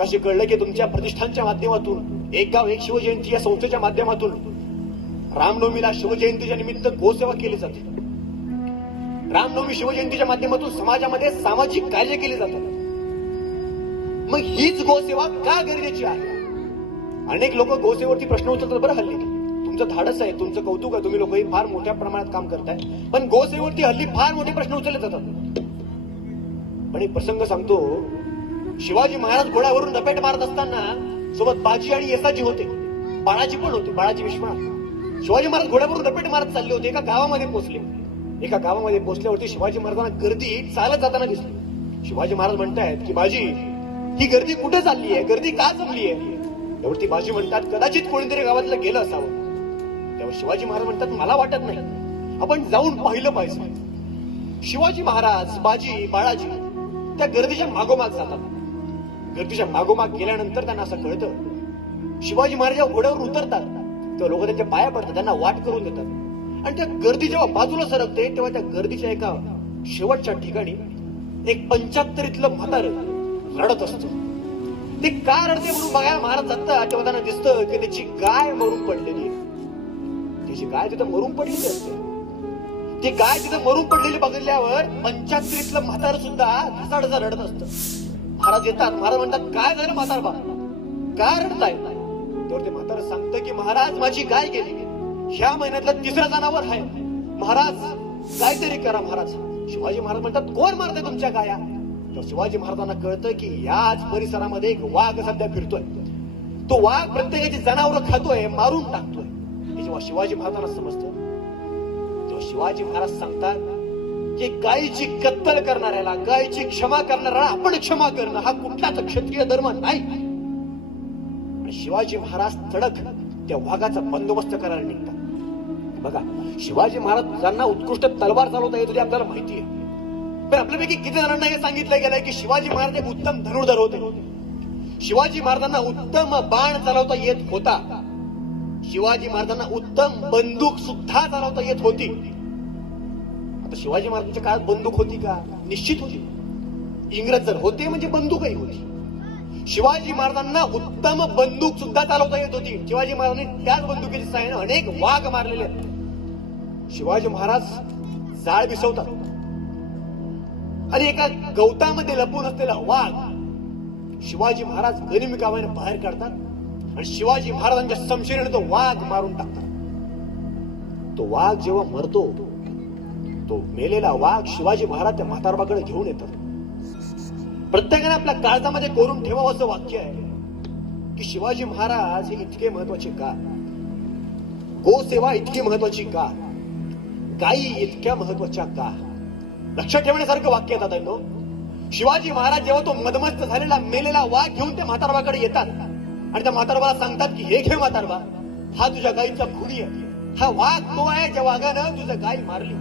मगाशी कळलं की तुमच्या प्रतिष्ठानच्या माध्यमातून एक गाव एक शिवजयंती या संस्थेच्या माध्यमातून रामनवमीला शिवजयंतीच्या निमित्त गोसेवा केली जाते. रामनवमी शिवजयंतीच्या माध्यमातून समाजामध्ये सामाजिक कार्य केले जातात. मग हीच गोसेवा का गरजेची आहे? अनेक लोक गोसेवरती प्रश्न उचलतात बरं हल्ली तुमचं धाडस आहे तुमचं कौतुक आहे तुम्ही लोक फार मोठ्या प्रमाणात काम करताय. पण गोसेवरती हल्ली फार मोठे प्रश्न उचलले जातात. पण एक प्रसंग सांगतो शिवाजी महाराज घोड्यावरून लपेट मारत असताना सोबत बाजी आणि येसाजी होते. बाळाजी पण होते बाळाजी विश्वनाथ शिवाजी महाराज घोड्यावरून लपेट मारत चालले होते एका गावामध्ये पोहोचले. एका गावामध्ये पोहोचल्यावरती शिवाजी महाराजांना गर्दी चालत जाताना दिसली. शिवाजी महाराज म्हणतायत की बाजी ही गर्दी कुठे चालली आहे? गर्दी का चालली आहे? त्यावरती बाजी म्हणतात कदाचित कोणीतरी गावातलं गेलं असावं. त्यावर शिवाजी महाराज म्हणतात मला वाटत नाही. आपण जाऊन पाहिलं पाहिजे. शिवाजी महाराज बाजी बाळाजी त्या गर्दीच्या मागोमाग जातात. गर्दीच्या मागोमाग गेल्यानंतर त्यांना असं कळतं शिवाजी महाराज घोड्यावर उतरतात तेव्हा लोक त्यांच्या पाया पडतात त्यांना वाट करून देतात. आणि त्या गर्दी जेव्हा बाजूला सरकते तेव्हा त्या गर्दीच्या एका शेवटच्या ठिकाणी एक पंच्याहत्तरीतलं म्हातार रडत असत. ते काय रडते म्हणून बघायला महाराज जातात तेव्हा त्यांना दिसतं की त्याची गाय मरून पडलेली त्याची गाय तिथं मरून पडलेली असते. ती गाय तिथं मरून पडलेली बघितल्यावर पंच्याहत्तरीतलं म्हातार सुद्धा ढसाढसा रडत असतं. महाराज येतात. महाराज म्हणतात काय झालं म्हातार बा काय रडताय तर ते म्हातार सांगतं की महाराज माझी गाय गेली. ह्या महिन्यातलं तिसरं जनावर आहे. महाराज काहीतरी करा महाराज. शिवाजी महाराज म्हणतात कोण मारते तुमच्या गाया? तर शिवाजी महाराजांना कळतं की याच परिसरामध्ये एक वाघ सध्या फिरतोय. तो वाघ प्रत्येकाची जनावर खातोय मारून टाकतोय. हे जेव्हा शिवाजी महाराजांना समजतं तेव्हा शिवाजी महाराज सांगतात की गायीची कत्तल करणाऱ्याला गायीची क्षमा करणाऱ्याला आपण क्षमा करणं हा कुठलाच क्षत्रिय धर्म नाही. शिवाजी महाराज तडक त्या वाघाचा बंदोबस्त करायला निघतात. बघा शिवाजी महाराजांना उत्कृष्ट तलवार चालवता येत होती आपल्याला माहिती आहे. पण आपल्यापैकी किती जणांना हे सांगितलं गेलंय की शिवाजी महाराज एक उत्तम धनुर्धर होते. शिवाजी महाराजांना उत्तम बाण चालवता येत होता. शिवाजी महाराजांना उत्तम बंदूक सुद्धा चालवता येत होती. तर शिवाजी महाराजांच्या काळात बंदूक होती का? निश्चित होती. इंग्रज जर होते म्हणजे बंदूकही होती. शिवाजी महाराजांना उत्तम बंदूक सुद्धा चालवता येत होती. शिवाजी महाराजांनी त्याच बंदुकीच्या साहाय्याने अनेक वाघ मारलेले आहेत. शिवाजी महाराज जाळ बिसवतात. आणि एका गवतामध्ये लपून असलेला वाघ शिवाजी महाराज गनिमी कामाने बाहेर काढतात आणि शिवाजी महाराजांच्या समशेरीने तो वाघ मारून टाकतात. तो वाघ जेव्हा मरतो तो मेलेला वाघ शिवाजी महाराज त्या म्हातारबाकडे घेऊन येतात. प्रत्येकाने आपल्या काळजामध्ये कोरून ठेवावं असं वाक्य आहे की शिवाजी महाराज हे इतके महत्त्वाचे का? गोसेवा इतकी महत्वाची का? गायी इतक्या महत्त्वाच्या का? लक्षात ठेवण्यासारखं वाक्य येतात आहे तो शिवाजी महाराज जेव्हा तो मदमस्त झालेला मेलेला वाघ घेऊन त्या म्हातारबाकडे येतात आणि त्या म्हातारबाला सांगतात की हे घे म्हातारबा हा तुझ्या गायीचा खुडी आहे. हा वाघ तो आहे ज्या वाघानं तुझं गाय मारली.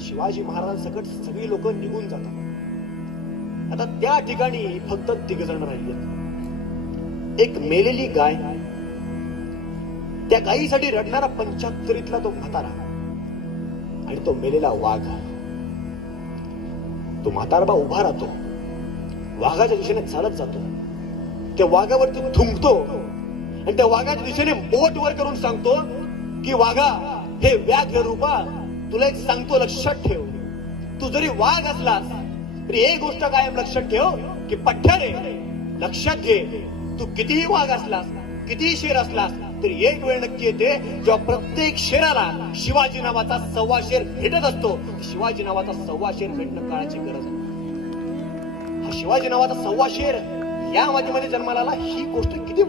शिवाजी महाराजांसकट सगळी लोक निघून जातात. आता त्या ठिकाणी फक्त तिघ जण राहिले एक मेलेली गाय त्या गायीसाठी रडणारा पंच्याहत्तरीतला तो म्हातारा आणि तो मेलेला वाघ. तो म्हातारबा उभा राहतो वाघाच्या दिशेने चालत जातो. त्या वाघावरती थुंकतो आणि त्या वाघाच्या दिशेने बोट वर करून सांगतो की वाघा हे व्याघ्र रूपा तुला एक सांगतो लक्षात ठेव. तू जरी वाघ असलास तरी एक गोष्ट कायम लक्षात ठेव की पठ्यारे लक्षात घे. तू कितीही वाघ असलास कितीही शेर असलास तरी एक वेळ नक्की येते जेव्हा प्रत्येक शेराला शिवाजी नावाचा सव्वा शेर भेटत असतो. शिवाजी नावाचा सव्वा शेर भेटणं काळाची गरज आहे. हा शिवाजी नावाचा सव्वा शेर या माझ्यामध्ये जन्माला आला ही गोष्ट किती